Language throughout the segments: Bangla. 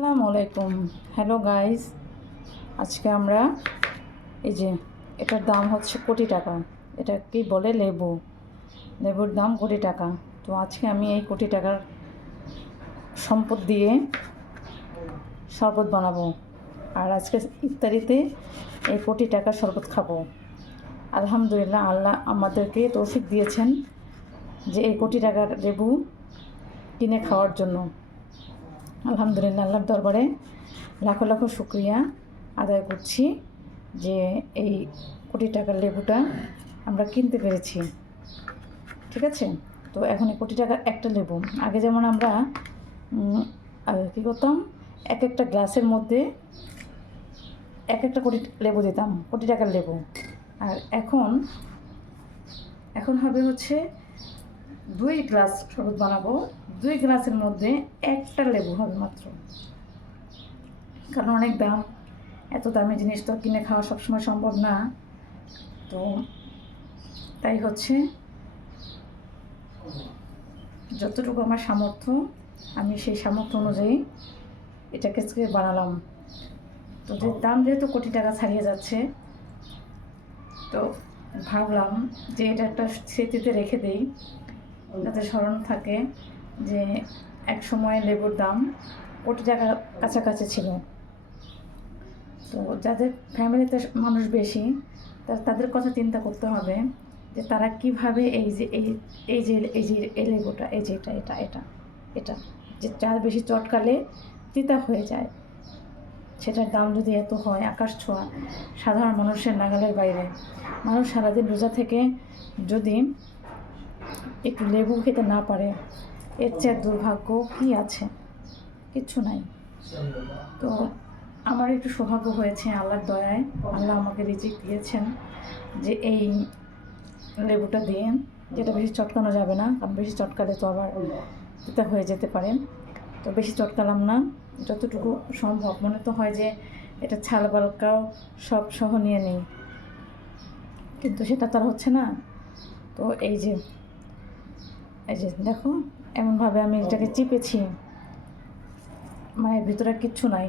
আসসালামু আলাইকুম। হ্যালো গাইস, আজকে আমরা এই যে এটার দাম হচ্ছে কোটি টাকা। এটা কি বলে লেবুর দাম কোটি টাকা। তো আজকে আমি এই কোটি টাকার সম্পদ দিয়ে শরবত বানাবো, আর আজকে ইফতারিতে এই কোটি টাকার শরবত খাবো। আলহামদুলিল্লাহ, আল্লাহ আমাদেরকে তৌফিক দিয়েছেন যে এই কোটি টাকার লেবু কিনে খাওয়ার জন্য। আলহামদুলিল্লাহ, আল্লাহর দরবারে লাখো লাখো শুক্রিয়া আদায় করছি যে এই কোটি টাকার লেবুটা আমরা কিনতে পেরেছি। ঠিক আছে, তো এখন এই কোটি টাকার একটা লেবু, আগে যেমন আমরা কী করতাম, এক একটা গ্লাসের মধ্যে এক একটা কোটি লেবু দিতাম, কোটি টাকার লেবু। আর এখন হবে হচ্ছে 2 গ্লাস শরবত বানাবো, 2 গ্লাসের মধ্যে একটা লেবু হবে মাত্র। কারণ অনেক দাম, এত দামি জিনিস তো কিনে খাওয়া সবসময় সম্ভব না। তো তাই হচ্ছে যতটুকু আমার সামর্থ্য, আমি সেই সামর্থ্য অনুযায়ী এটাকে বানালাম। তো যে দাম যেহেতু কোটি টাকা ছাড়িয়ে যাচ্ছে, তো ভাবলাম যে এটা একটা স্মৃতিতে রেখে দেই, যাতে স্মরণ থাকে যে এক সময় লেবুর দাম কোটি টাকা কাছাকাছি ছিল। তো যাদের ফ্যামিলিতে মানুষ বেশি, তাদের কথা চিন্তা করতে হবে যে তারা কিভাবে এই লেবুটা, এই যে এটা যে যার বেশি চটকালে তিতা হয়ে যায়, সেটার দাম যদি এত হয় আকাশ ছোঁয়া, সাধারণ মানুষের নাগালের বাইরে। মানুষ সারাদিন রোজা থেকে যদি একটু লেবু খেতে না পারে, এর চেয়ে দুর্ভাগ্য কী আছে? কিচ্ছু নাই। তো আমার একটু সৌভাগ্য হয়েছে আল্লাহর দয়ায়, আল্লাহ আমাকে রিজিক দিয়েছেন যে এই লেবুটা দিয়ে, যেটা বেশি চটকানো যাবে না, কারণ বেশি চটকালে তো আবার তিতা হয়ে যেতে পারে। তো বেশি চটকালাম না, যতটুকু সম্ভব। মনে তো হয় যে এটা ছাল বালকাও সব সহ নিয়ে নেই, কিন্তু সেটা তো আর হচ্ছে না। তো এই যে দেখো, এমনভাবে আমি এটাকে চিপেছি, মানে ভিতরে কিচ্ছু নাই।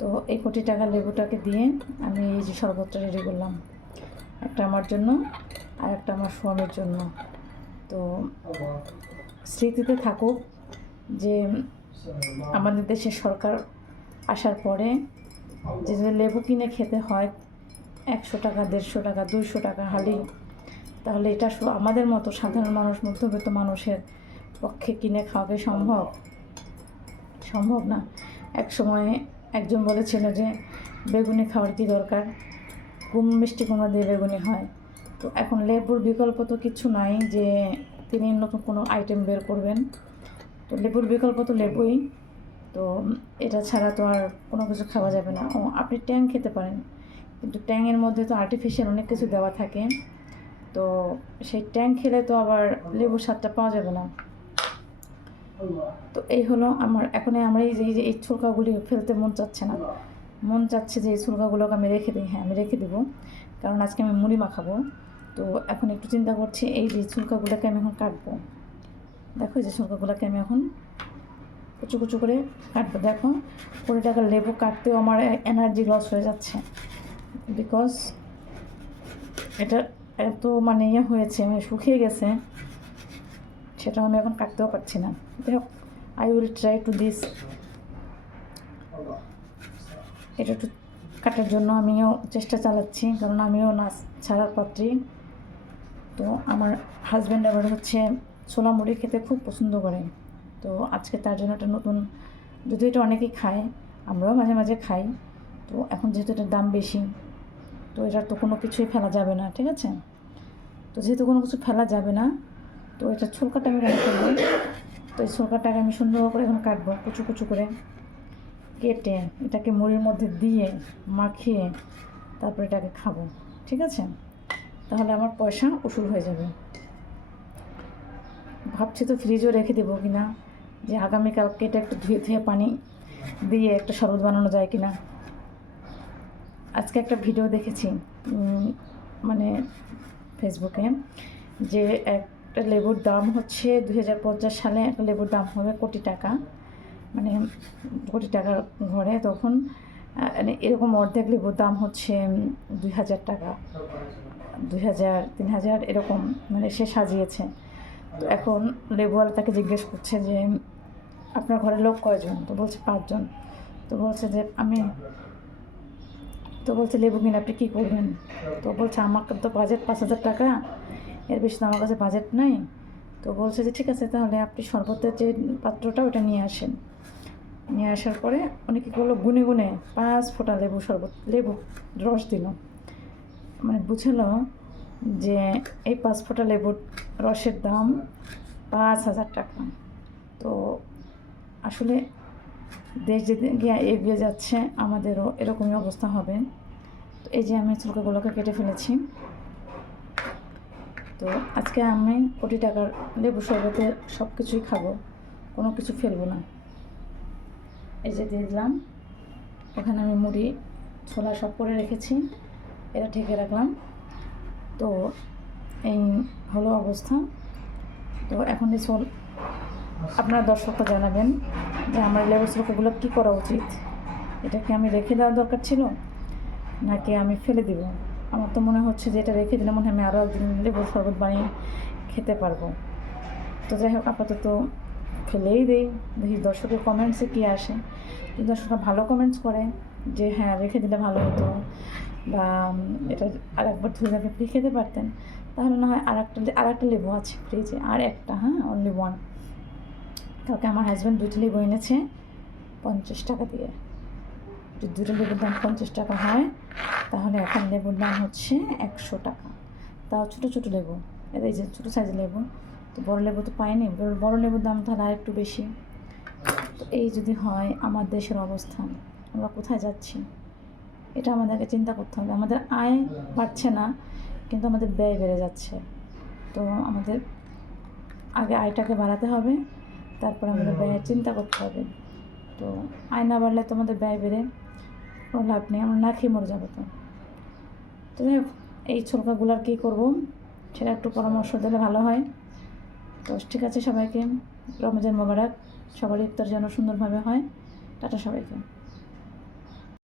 তো এই কোটি টাকার লেবুটাকে দিয়ে আমি এই যে শরবতটা রেডি করলাম, একটা আমার জন্য আর একটা আমার স্বামীর জন্য। তো স্মৃতিতে থাকুক যে আমাদের দেশের সরকার আসার পরে যে লেবু কিনে খেতে হয় 100 টাকা, 150 টাকা, 200 টাকা হালি, তাহলে এটা আমাদের মতো সাধারণ মানুষ, মধ্যবিত্ত মানুষের পক্ষে কিনে খাওয়া সম্ভব না। এক সময় একজন বলেছিল যে বেগুনি খাওয়ার কী দরকার, মিষ্টি কুমড়া দিয়ে বেগুনি হয়। তো এখন লেবুর বিকল্প তো কিছু নাই যে তিনি নতুন কোনো আইটেম বের করবেন। তো লেবুর বিকল্প তো লেবুই, তো এটা ছাড়া তো আর কোনো কিছু খাওয়া যাবে না। আপনি ট্যাং খেতে পারেন, কিন্তু ট্যাংয়ের মধ্যে তো আর্টিফিশিয়াল অনেক কিছু দেওয়া থাকে। তো সেই ট্যাং খেলে তো আবার লেবুর স্বাদটা পাওয়া যাবে না। তো এই হলো আমার, এখন আমরা এই ছুলকাগুলি ফেলতে মন চাচ্ছে না, মন চাচ্ছে যে এই ছুলকাগুলোকে আমি রেখে দিই। হ্যাঁ, আমি রেখে দেবো, কারণ আজকে আমি মুড়ি মাখাবো। তো এখন একটু চিন্তা করছি এই যে ছুলকাগুলোকে আমি এখন কাটবো। দেখো এই যে ছুলকাগুলোকে আমি এখন কুচু কুচু করে কাটবো। দেখো 20 টাকার লেবু কাটতেও আমার এনার্জি লস হয়ে যাচ্ছে, বিকজ এটা এত মানে হয়েছে, মানে শুকিয়ে গেছে, সেটা আমি এখন কাটতেও পারছি না। যাই হোক, I will try to this. এটা একটু কাটার জন্য আমিও চেষ্টা চালাচ্ছি, কারণ আমিও নাচ ছাড়ার পাত্রী। তো আমার হাজব্যান্ড আবার হচ্ছে ছোলা মুড়ি খেতে খুব পছন্দ করে। তো আজকে তার জন্য একটা নতুন, যদিও এটা অনেকেই খায়, আমরাও মাঝে মাঝে খাই। তো এখন যেহেতু এটার দাম বেশি, তো এটার তো কোনো কিছুই ফেলা যাবে না। ঠিক আছে, তো যেহেতু কোনো কিছু ফেলা যাবে না, তো এটা ছোলকাটা আমি কেন করবো। তো এই ছোলকাটাকে আমি সুন্দর করে এখন কাটবো, কুচু কুচু করে কেটে এটাকে মুড়ির মধ্যে দিয়ে মাখিয়ে তারপর এটাকে খাবো। ঠিক আছে, তাহলে আমার পয়সা উসুল হয়ে যাবে। ভাবছি তো ফ্রিজও রেখে দেবো কিনা, যে আগামীকালকে এটা একটু ধুয়ে ধুয়ে পানি দিয়ে একটা শরবত বানানো যায় কিনা। আজকে একটা ভিডিও দেখেছি মানে ফেসবুকে, যে একটা লেবুর দাম হচ্ছে 2050 সালে একটা লেবুর দাম হবে কোটি টাকা। মানে কোটি টাকার ঘরে, তখন মানে এরকম অর্ধেক লেবুর দাম হচ্ছে 2,000 টাকা, 2,000 3,000 এরকম, মানে সে সাজিয়েছে। তো এখন লেবুওয়ালা তাকে জিজ্ঞেস করছে যে আপনার ঘরে লোক কয়জন? তো বলছে 5 জন। তো বলছে যে বলছে লেবু কিনে আপনি কী করবেন? তো বলছে আমার তো বাজেট 5,000 টাকা, এর বেশি তো আমার কাছে বাজেট নাই। তো বলছে যে ঠিক আছে, তাহলে আপনি শরবতের যে পাত্রটা ওটা নিয়ে আসেন। নিয়ে আসার পরে উনি কী করলো, গুনে গুনে 5 ফোঁটা লেবু রস দিল। মানে বুঝলো যে এই 5 ফোঁটা লেবুর রসের দাম 5,000 টাকা। তো আসলে দেশ যেদিকে এগিয়ে যাচ্ছে, আমাদেরও এরকমই অবস্থা হবে। তো এই যে আমি ছোলকাগুলোকে কেটে ফেলেছি। তো আজকে আমি কোটি টাকার লেবু শরবতে সব কিছুই খাবো, কোনো কিছু ফেলবো না। এই যে দিয়ে দিলাম, এখানে আমি মুড়ি ছোলা সব করে রেখেছি, এটা ঢেকে রাখলাম। তো এই হলো অবস্থা। তো এখন এই আপনারা দর্শকরা জানাবেন যে আমার লেবু ছোলকাগুলো কী করা উচিত। এটাকে আমি রেখে দেওয়া দরকার ছিল নাকি আমি ফেলে দিব? আমার তো মনে হচ্ছে যে এটা রেখে দিলে মনে হয় আমি আরও একদিন লেবুর শরবত বানিয়ে খেতে পারবো। তো যাই হোক, আপাতত ফেলেই দিই, দেখি দর্শকের কমেন্টসে কী আসে। যদি দর্শকরা ভালো কমেন্টস করে যে হ্যাঁ রেখে দিলে ভালো হতো, বা এটা আরেকবার ধুয়ে রেখে খেতে পারতেন, তাহলে না হয় আরেকটা লেবু আছে ফ্রিজে, আর একটা, হ্যাঁ অনলি 1। কালকে আমার হাজব্যান্ড 2টি লেবু এনেছে 50 টাকা দিয়ে। যদি 2টো লেবুর দাম 50 টাকা হয়, তাহলে এখন লেবুর দাম হচ্ছে 100 টাকা। তাও ছোটো ছোটো লেবু, এই যে ছোটো সাইজের লেবু। তো বড় লেবু তো পাইনি, বড় লেবুর দাম তাহলে আর একটু বেশি। তো এই যদি হয় আমার দেশের অবস্থান, আমরা কোথায় যাচ্ছি, এটা আমাদেরকে চিন্তা করতে হবে। আমাদের আয় বাড়ছে না, কিন্তু আমাদের ব্যয় বেড়ে যাচ্ছে। তো আমাদের আগে আয়টাকে বাড়াতে হবে, তারপর আমাদের ব্যয়ের চিন্তা করতে হবে। তো আয় না বাড়লে তো আমাদের ব্যয় বেড়ে কোনো লাভ নেই, আমরা না খেয়ে মরে যাবো। তো যাই হোক, এই ছোলকাগুলো আর কী করবো সেটা একটু পরামর্শ দিলে ভালো হয়। তো ঠিক আছে, সবাইকে রমজান মোবারক, সবার ইফতার যেন সুন্দরভাবে হয়। টাটা সবাইকে।